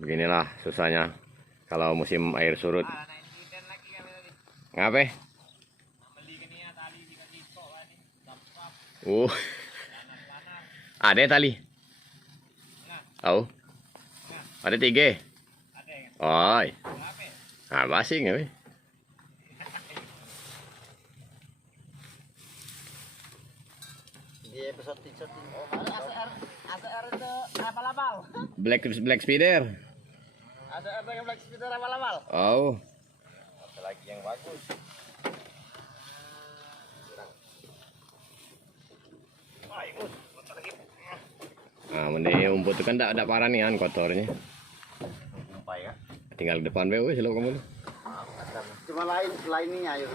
Beginilah susahnya kalau musim air surut. Ngapain? Ada tali. Oh, ada 3. Oh, basing ya. Black Spider. Ada yang black speeder abal-abal. Oh. Ada lagi yang bagus. Nah, mending umput itu kan tidak parah nih kan kotornya. Umpai ya. Tinggal depan be, selalu kamu. Cuma lainnya ya.